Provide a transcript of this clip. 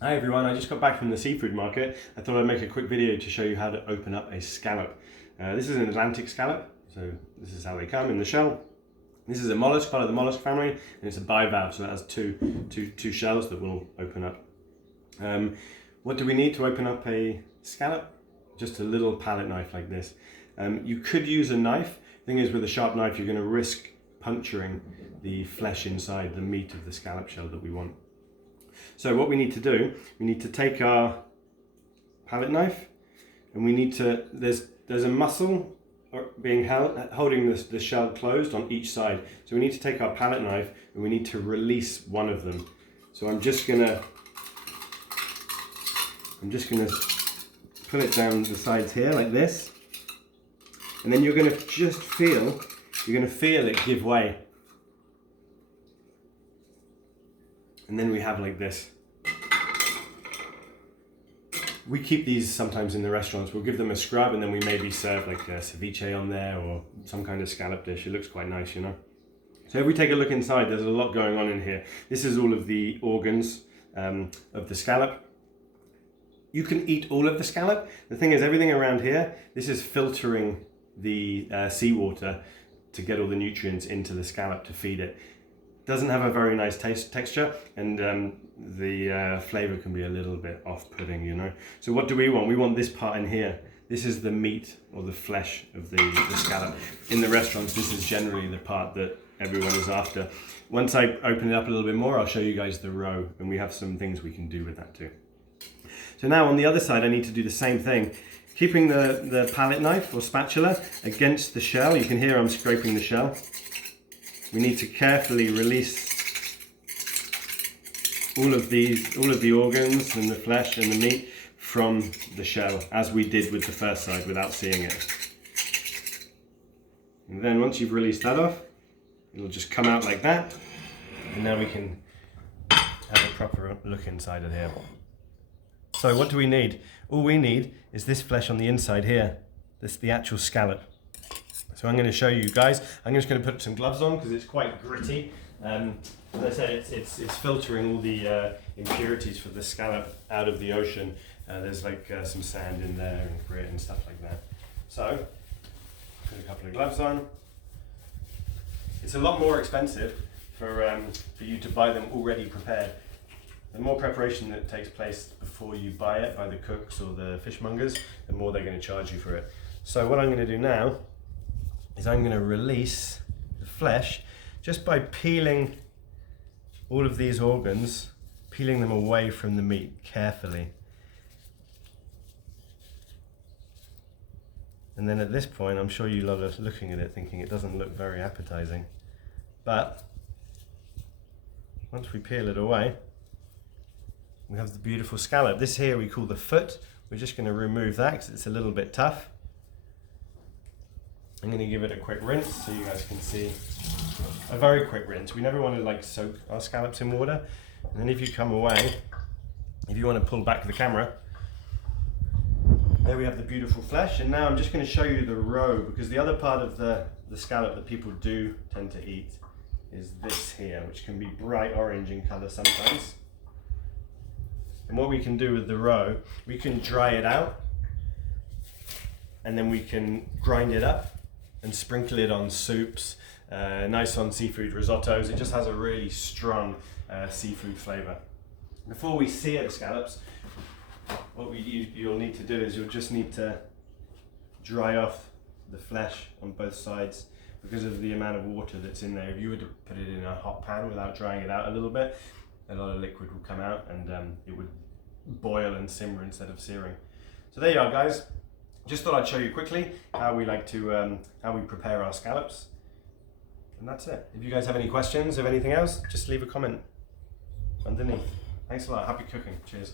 Hi everyone, I just got back from the seafood market. I thought I'd make a quick video to show you how to open up a scallop. This is an Atlantic scallop, so this is how they come in the shell. This is a mollusk, part of the mollusk family, and it's a bivalve, so it has two shells that will open up. What do we need to open up a scallop? Just a little palette knife like this. You could use a knife. The thing is, with a sharp knife, you're going to risk puncturing the flesh inside the meat of the scallop shell that we want. So what we need to do, we need to take our palette knife, and we need to, there's a muscle being holding the shell closed on each side. So we need to take our palette knife and we need to release one of them. So I'm just gonna pull it down the sides here like this, and then you're gonna feel it give way. And then we have like this. We keep these sometimes in the restaurants. We'll give them a scrub and then we maybe serve like a ceviche on there or some kind of scallop dish. It looks quite nice, you know. So if we take a look inside, there's a lot going on in here. This is all of the organs of the scallop. You can eat all of the scallop. The thing is, everything around here, this is filtering the seawater to get all the nutrients into the scallop to feed it. Doesn't have a very nice texture, and the flavor can be a little bit off-putting, you know. So what do we want? We want this part in here. This is the meat or the flesh of the scallop. In the restaurants, this is generally the part that everyone is after. Once I open it up a little bit more, I'll show you guys the roe, and we have some things we can do with that too. So now on the other side, I need to do the same thing. Keeping the palette knife or spatula against the shell. You can hear I'm scraping the shell. We need to carefully release all of the organs and the flesh and the meat from the shell, as we did with the first side without seeing it. And then once you've released that off, it'll just come out like that. And now we can have a proper look inside of here. So what do we need? All we need is this flesh on the inside here. This is the actual scallop. So I'm going to show you guys. I'm just going to put some gloves on because it's quite gritty. As I said, it's filtering all the impurities for the scallop out of the ocean. There's like some sand in there and grit and stuff like that. So put a couple of gloves on. It's a lot more expensive for you to buy them already prepared. The more preparation that takes place before you buy it by the cooks or the fishmongers, the more they're going to charge you for it. So what I'm going to do now is I'm going to release the flesh just by peeling all of these organs, peeling them away from the meat carefully. And then at this point, I'm sure you lot are looking at it thinking it doesn't look very appetizing. But once we peel it away, we have the beautiful scallop. This here we call the foot. We're just going to remove that because it's a little bit tough. I'm going to give it a quick rinse so you guys can see. A very quick rinse. We never want to like soak our scallops in water. And then if you come away, if you want to pull back the camera, there we have the beautiful flesh. And now I'm just going to show you the roe, because the other part of the scallop that people do tend to eat is this here, which can be bright orange in color sometimes. And what we can do with the roe, we can dry it out and then we can grind it up and sprinkle it on soups, nice on seafood risottos. It just has a really strong seafood flavor. Before we sear the scallops, what you'll need to do is you'll just need to dry off the flesh on both sides because of the amount of water that's in there. If you were to put it in a hot pan without drying it out a little bit, a lot of liquid will come out and it would boil and simmer instead of searing. So there you are, guys. Just thought I'd show you quickly how we like to how we prepare our scallops, and that's it. If you guys have any questions of anything else, just leave a comment underneath. Thanks a lot. Happy cooking. Cheers.